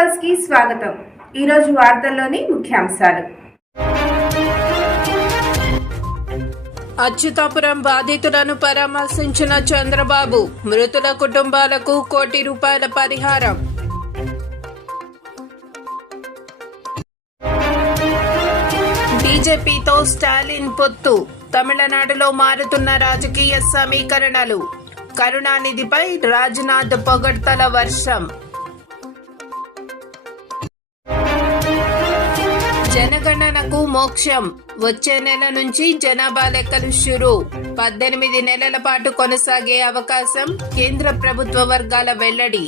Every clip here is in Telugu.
న్యూస్కి స్వాగతం. ఈరోజు వార్తల్లోని ముఖ్యాంశాలు. అచ్యుతాపురం బాధితులను పరామర్శించిన చంద్రబాబు మృతుల కుటుంబాలకు కోటి రూపాయల పరిహారం. బీజేపీతో స్టాలిన్ పొత్తు. తమిళనాడులో మారుతున్న రాజకీయ సమీకరణలు. కరుణానిధిపై రాజ్నాథ్ పొగడ్తల వర్షం. జనగణనకు మోక్షం. వచ్చే నెల నుంచి జనాభా లెక్కలు షురు. పద్దెనిమిది నెలల పాటు కొనసాగే అవకాశం కేంద్ర ప్రభుత్వ వర్గాల వెల్లడి.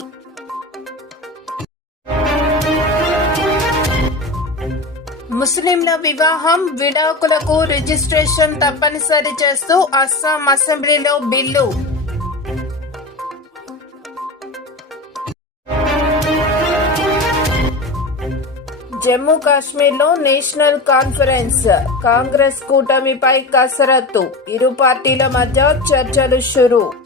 ముస్లింల వివాహం విడాకులకు రిజిస్ట్రేషన్ తప్పనిసరి చేస్తూ అస్సాం అసెంబ్లీలో బిల్లు. జమ్మూ కాశ్మీర్లో నేషనల్ కాన్ఫరెన్స్. కాంగ్రెస్ కూటమిపై కసరత్తు. ఇరు పార్టీల మధ్య చర్చలు షురు.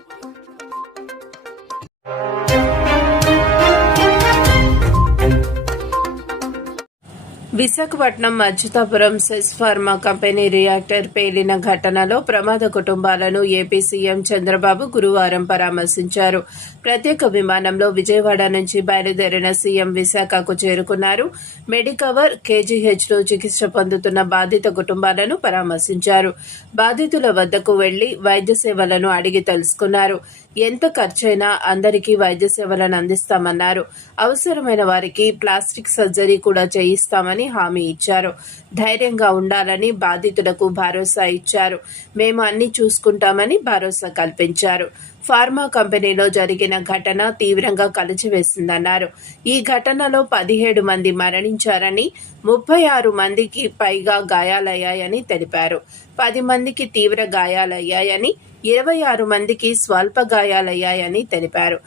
విశాఖపట్నం అచ్యుతాపురం సెస్ ఫార్మా కంపెనీ రియాక్టర్ పేలిన ఘటనలో ప్రమాద కుటుంబాలను ఏపీ సీఎం చంద్రబాబు గురువారం పరామర్శించారు. ప్రత్యేక విమానంలో విజయవాడ నుంచి బయలుదేరిన సీఎం విశాఖకు చేరుకున్నారు. మెడికవర్ కేజీహెచ్లో చికిత్స పొందుతున్న బాధిత కుటుంబాలను పరామర్శించారు. బాధితుల వద్దకు వెళ్ళి వైద్య సేవలను అడిగి తెలుసుకున్నారు. ఎంత ఖర్చైనా అందరికీ వైద్య సేవలను అందిస్తామన్నారు. అవసరమైన వారికి ప్లాస్టిక్ సర్జరీ కూడా చేయిస్తామని హామీ ఇచ్చారు. ధైర్యంగా ఉండాలని బాధితులకు భరోసా ఇచ్చారు. మేము అన్ని చూసుకుంటామని భరోసా కల్పించారు. ఫార్మా కంపెనీలో జరిగిన ఘటన తీవ్రంగా కలిచివేసిందన్నారు ఈ ఘటనలో పదిహేడు మంది మరణించారని ముప్పై ఆరు మందికి పైగా గాయాలయ్యాయని తెలిపారు. పది మందికి తీవ్ర గాయాలయ్యాయని ఇరవై ఆరు మందికి స్వల్ప గాయాలయ్యాయని తెలిపారు.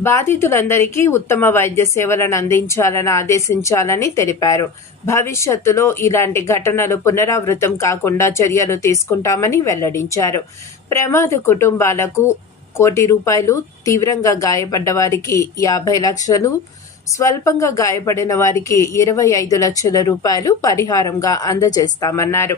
బాధితులందరికీ ఉత్తమ వైద్య సేవలను అందించాలని ఆదేశించాలని తెలిపారు. భవిష్యత్తులో ఇలాంటి ఘటనలు పునరావృతం కాకుండా చర్యలు తీసుకుంటామని వెల్లడించారు. ప్రమాద కుటుంబాలకు కోటి రూపాయలు తీవ్రంగా గాయపడ్డ వారికి యాభై లక్షలు స్వల్పంగా గాయపడిన వారికి ఇరవై ఐదు లక్షల రూపాయలు పరిహారంగా అందజేస్తామన్నారు.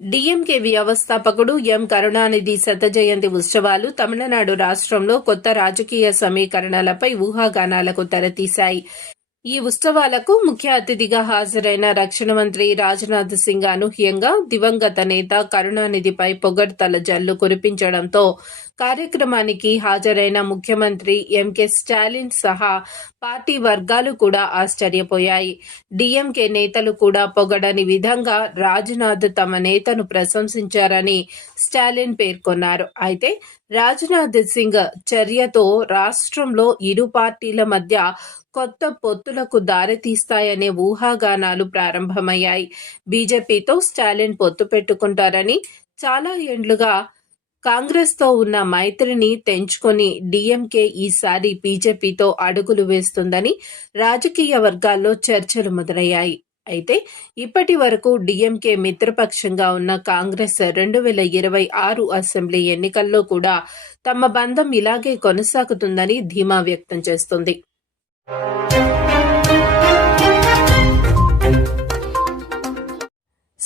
డిఎంకే వ్యవస్థాపకుడు ఎం కరుణానిధి శత జయంతి ఉత్సవాలు తమిళనాడు రాష్ట్రంలో కొత్త రాజకీయ సమీకరణలపై ఊహాగానాలకు తెరతీశాయి. ఈ ఉత్సవాలకు ముఖ్య అతిథిగా హాజరైన రక్షణ మంత్రి రాజ్నాథ్ సింగ్ అనూహ్యంగా దివంగత నేత కరుణానిధిపై పొగడ్తల జల్లు కురిపించడంతో కార్యక్రమానికి హాజరైన ముఖ్యమంత్రి ఎంకే స్టాలిన్ సహా పార్టీ వర్గాలు కూడా ఆశ్చర్యపోయాయి. డిఎంకే నేతలు కూడా పొగడని విధంగా రాజ్నాథ్ తమ నేతను ప్రశంసించారని స్టాలిన్ పేర్కొన్నారు. అయితే రాజ్నాథ్ సింగ్ చర్యతో రాష్ట్రంలో ఇరు పార్టీల మధ్య కొత్త పొత్తులకు దారితీస్తాయనే ఊహాగానాలు ప్రారంభమయ్యాయి. బీజేపీతో స్టాలిన్ పొత్తు పెట్టుకుంటారని చాలా ఏండ్లుగా కాంగ్రెస్తో ఉన్న మైత్రిని తెంచుకొని డీఎంకే ఈసారి బీజేపీతో అడుగులు వేస్తుందని రాజకీయ వర్గాల్లో చర్చలు మొదలయ్యాయి. అయితే ఇప్పటి వరకు డిఎంకే మిత్రపక్షంగా ఉన్న కాంగ్రెస్ రెండు వేల ఇరవై ఆరు అసెంబ్లీ ఎన్నికల్లో కూడా తమ బంధం ఇలాగే కొనసాగుతుందని ధీమా వ్యక్తం చేస్తుంది.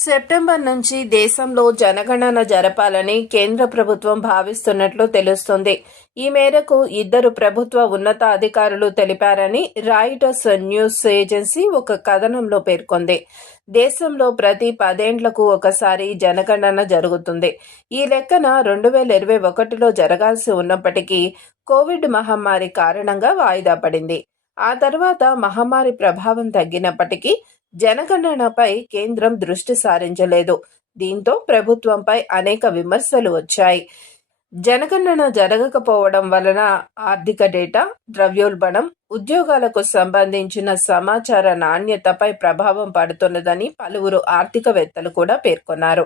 సెప్టెంబర్ నుంచి దేశంలో జనగణన జరపాలని కేంద్ర ప్రభుత్వం భావిస్తున్నట్లు తెలుస్తుంది. ఈ మేరకు ఇద్దరు ప్రభుత్వ ఉన్నతాధికారులు తెలిపారని రాయిటర్స్ న్యూస్ ఏజెన్సీ ఒక కథనంలో పేర్కొంది. దేశంలో ప్రతి పదేండ్లకు ఒకసారి జనగణన జరుగుతుంది. ఈ లెక్కన రెండు వేల ఇరవై ఒకటిలో జరగాల్సి ఉన్నప్పటికీ కోవిడ్ మహమ్మారి కారణంగా వాయిదా పడింది. ఆ తర్వాత మహమ్మారి ప్రభావం తగ్గినప్పటికీ జనగణనపై కేంద్రం దృష్టి సారించలేదు. దీంతో ప్రభుత్వంపై అనేక విమర్శలు వచ్చాయి. జనగణన జరగకపోవడం వలన ఆర్థిక డేటా ద్రవ్యోల్బణం ఉద్యోగాలకు సంబంధించిన సమాచార నాణ్యతపై ప్రభావం పడుతున్నదని పలువురు ఆర్థికవేత్తలు కూడా పేర్కొన్నారు.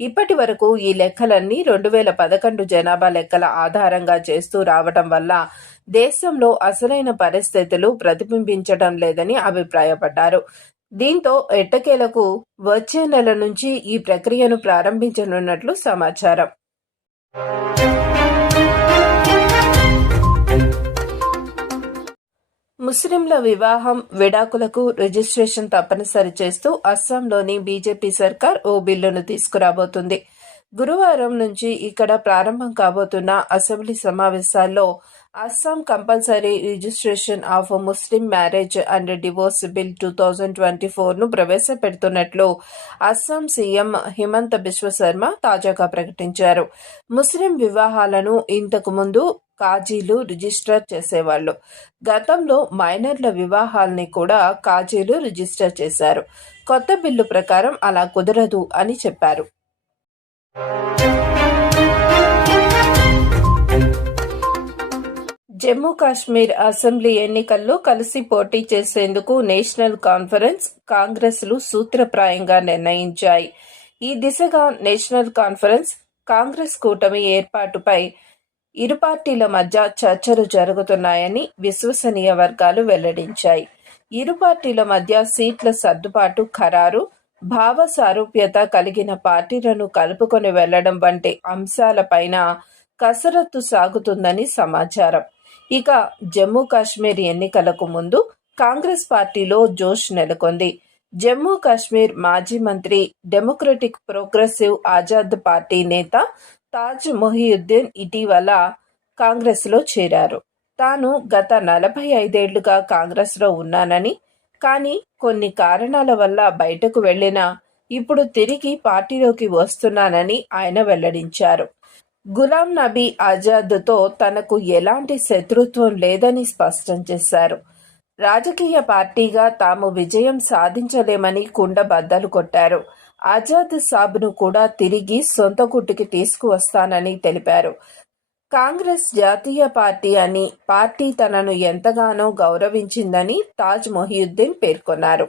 ఇప్పటి వరకు ఈ లెక్కలన్నీ రెండు వేల పదకొండు జనాభా లెక్కల ఆధారంగా చేస్తూ రావటం వల్ల దేశంలో అసలైన పరిస్థితులు ప్రతిబింబించడం లేదని అభిప్రాయపడ్డారు. దీంతో ఎట్టకేలకు వచ్చే నెల నుంచి ఈ ప్రక్రియను ప్రారంభించనున్నట్లు సమాచారం. ముస్లింల వివాహం విడాకులకు రిజిస్ట్రేషన్ తప్పనిసరి చేస్తూ అస్సాంలోని బీజేపీ సర్కార్ ఓ బిల్లును తీసుకురాబోతుంది. గురువారం నుంచి ఇక్కడ ప్రారంభం కాబోతున్న అసెంబ్లీ సమావేశాల్లో Assam compulsory registration of Muslim marriage and divorce bill two thousand twenty ఫోర్ను ప్రవేశపెడుతున్నట్లు అస్సాం సీఎం హిమంత బిశ్వశర్మ తాజాగా ప్రకటించారు. ముస్లిం వివాహాలను ఇంతకు ముందు కాజీలు రిజిస్టర్ చేసేవాళ్ళు. గతంలో మైనర్ల వివాహాల్ని కూడా కాజీలు రిజిస్టర్ చేశారు. కొత్త బిల్లు ప్రకారం అలా కుదరదు అని చెప్పారు. జమ్మూ కాశ్మీర్ అసెంబ్లీ ఎన్నికల్లో కలిసి పోటీ చేసేందుకు నేషనల్ కాన్ఫరెన్స్ కాంగ్రెస్లు సూత్రప్రాయంగా నిర్ణయించాయి. ఈ దిశగా నేషనల్ కాన్ఫరెన్స్ కాంగ్రెస్ కూటమి ఏర్పాటుపై ఇరు పార్టీల మధ్య చర్చలు జరుగుతున్నాయని విశ్వసనీయ వర్గాలు వెల్లడించాయి. ఇరు పార్టీల మధ్య సీట్ల సర్దుబాటు ఖరారు భావ సారూప్యత కలిగిన పార్టీలను కలుపుకొని వెళ్ళడం వంటి అంశాలపైన కసరత్తు సాగుతుందని సమాచారం. ఇక జమ్మూ కాశ్మీర్ ఎన్నికలకు ముందు కాంగ్రెస్ పార్టీలో జోష్ నెలకొంది. జమ్మూ కాశ్మీర్ మాజీ మంత్రి డెమోక్రటిక్ ప్రోగ్రెసివ్ ఆజాద్ పార్టీ నేత తాజ్ మొహియుద్దీన్ ఇటీవల కాంగ్రెస్లో చేరారు. తాను గత నలభై ఐదేళ్ళుగా కాంగ్రెస్లో ఉన్నానని కానీ కొన్ని కారణాల వల్ల బయటకు వెళ్ళినా ఇప్పుడు తిరిగి పార్టీలోకి వస్తున్నానని ఆయన వెల్లడించారు. గులాం నబీ ఆజాద్తో తనకు ఎలాంటి శత్రుత్వం లేదని స్పష్టం చేశారు. రాజకీయ పార్టీగా తాము విజయం సాధించలేమని కుండబద్దలు కొట్టారు. ఆజాద్ సాబ్ను కూడా తిరిగి సొంత గుట్టుకి తీసుకువస్తానని తెలిపారు. కాంగ్రెస్ జాతీయ పార్టీ అని పార్టీ తనను ఎంతగానో గౌరవించిందని తాజ్ మొహియుద్దీన్ పేర్కొన్నారు.